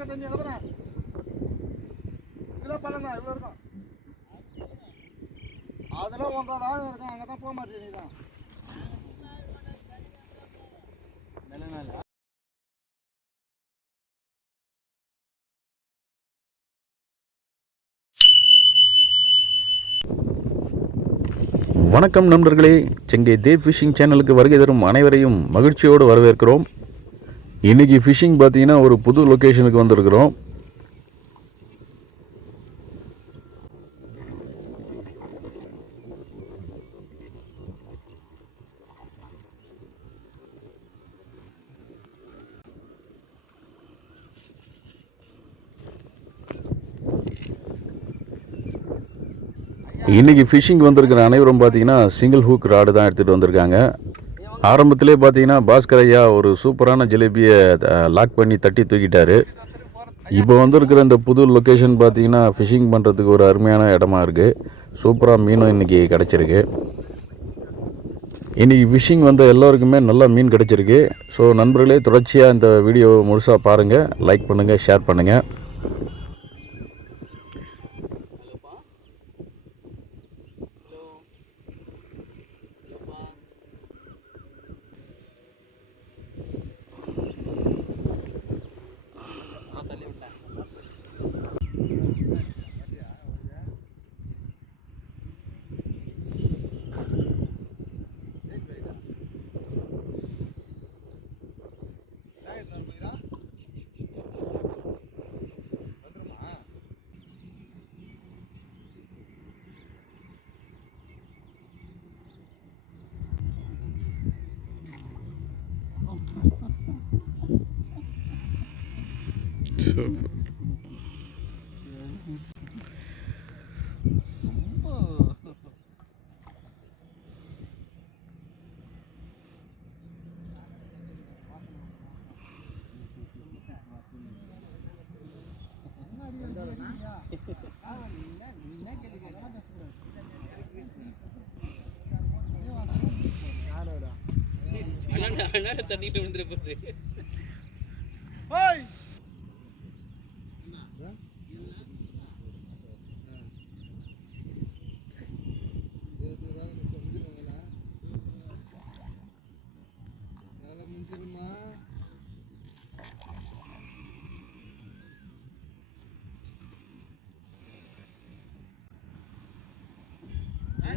இருக்க தண்ணி அப்புறம் இதெல்லாம் பழம் தான் இவ்வளோ இருக்கும். அதெல்லாம் ஒன்றரை ஆயிரம் இருக்கும் அங்கே தான் போக மாட்டேன் நீ தான் வணக்கம் நண்பர்களே. செங்கை தேவ் ஃபிஷிங் சேனலுக்கு வருகை தரும் அனைவரையும் மகிழ்ச்சியோடு வரவேற்கிறோம். இன்னைக்கு ஃபிஷிங் பார்த்தீங்கன்னா ஒரு புது லொக்கேஷனுக்கு வந்திருக்கிறோம். இன்னைக்கு ஃபிஷிங் வந்திருக்கிற அனைவரும் பார்த்தீங்கன்னா சிங்கிள் ஹூக் ராடு தான் எடுத்துகிட்டு வந்திருக்காங்க. ஆரம்பத்திலே பார்த்தீங்கன்னா பாஸ்கர் ஐயா ஒரு சூப்பரான ஜிலேபியை லாக் பண்ணி தட்டி தூக்கிட்டாரு. இப்போ வந்திருக்கிற இந்த புது லொக்கேஷன் பார்த்தீங்கன்னா ஃபிஷிங் பண்ணுறதுக்கு ஒரு அருமையான இடமா இருக்குது சூப்பராக மீனும் இன்றைக்கி கிடச்சிருக்கு. இன்றைக்கி ஃபிஷிங் வந்த எல்லோருக்குமே நல்லா மீன் கிடச்சிருக்கு. ஸோ நண்பர்களே தொடர்ச்சியாக இந்த வீடியோவை முழுசாக பாருங்கள் லைக் பண்ணுங்கள் ஷேர் பண்ணுங்கள் தண்ணியில் விழுந்துட போகுது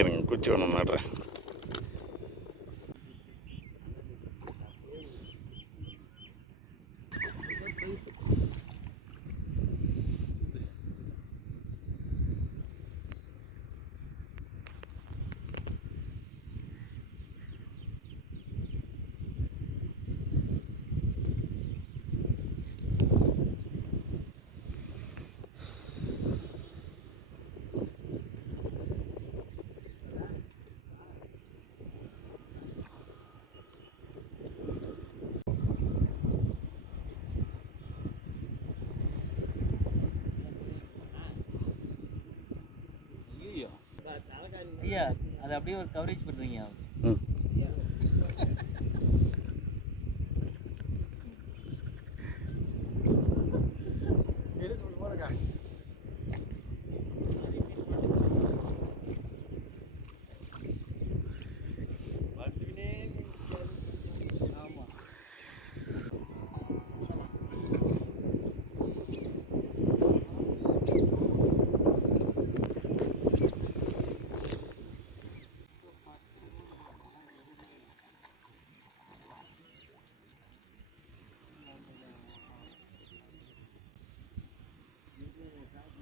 இருங்க குச்சி ஒன்று நடுறேன் ஐயா அதை அப்படியே ஒரு கவரேஜ் பண்ணுறீங்க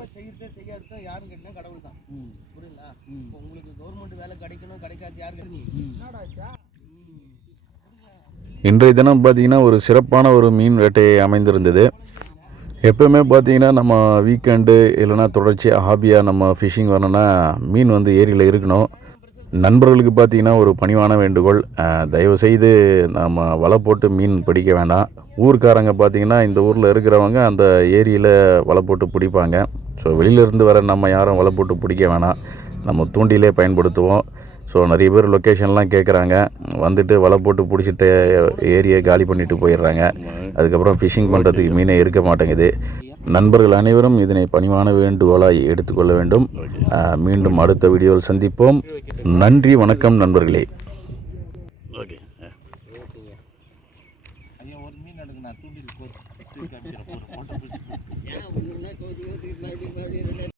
கொடுத்தா யாருன்னு கேட்டீங்கன்னா கடவுள் தான். புரியுங்களா. இப்போ உங்களுக்கு கவர்மெண்ட் வேலை கிடைக்கணும் கிடைக்காது யாரு ம். இன்றைய தினம் பார்த்தீங்கன்னா ஒரு சிறப்பான ஒரு மீன் வேட்டை அமைந்திருந்தது. எப்பவுமே பார்த்தீங்கன்னா நம்ம வீக்கெண்டு இல்லைன்னா தொடர்ச்சியாக ஹாபியாக நம்ம ஃபிஷிங் வரணும்னா மீன் வந்து ஏரியில் இருக்கணும். நண்பர்களுக்கு பார்த்தீங்கன்னா ஒரு பணிவான வேண்டுகோள். அஹ், தயவு செய்து நம்ம வலை போட்டு மீன் பிடிக்க வேண்டாம். ஊர்க்காரங்க பார்த்தீங்கன்னா இந்த ஊரில் இருக்கிறவங்க அந்த ஏரியில் வலை போட்டு பிடிப்பாங்க. ஸோ வெளியிலேருந்து வர நம்ம யாரும் வலை போட்டு பிடிக்க வேணாம். நம்ம தூண்டிலே பயன்படுத்துவோம். ஸோ நிறைய பேர் லொக்கேஷன்லாம் கேட்குறாங்க வந்துட்டு வலை போட்டு பிடிச்சிட்டு ஏரியை காலி பண்ணிட்டு போயிடுறாங்க. அதுக்கப்புறம் ஃபிஷிங் பண்ணுறதுக்கு மீனே இருக்க மாட்டேங்குது. நண்பர்கள் அனைவரும் இதனை பணிவான வேண்டுகோளாய் எடுத்துக்கொள்ள வேண்டும். மீண்டும் அடுத்த வீடியோவில் சந்திப்போம். நன்றி வணக்கம் நண்பர்களே.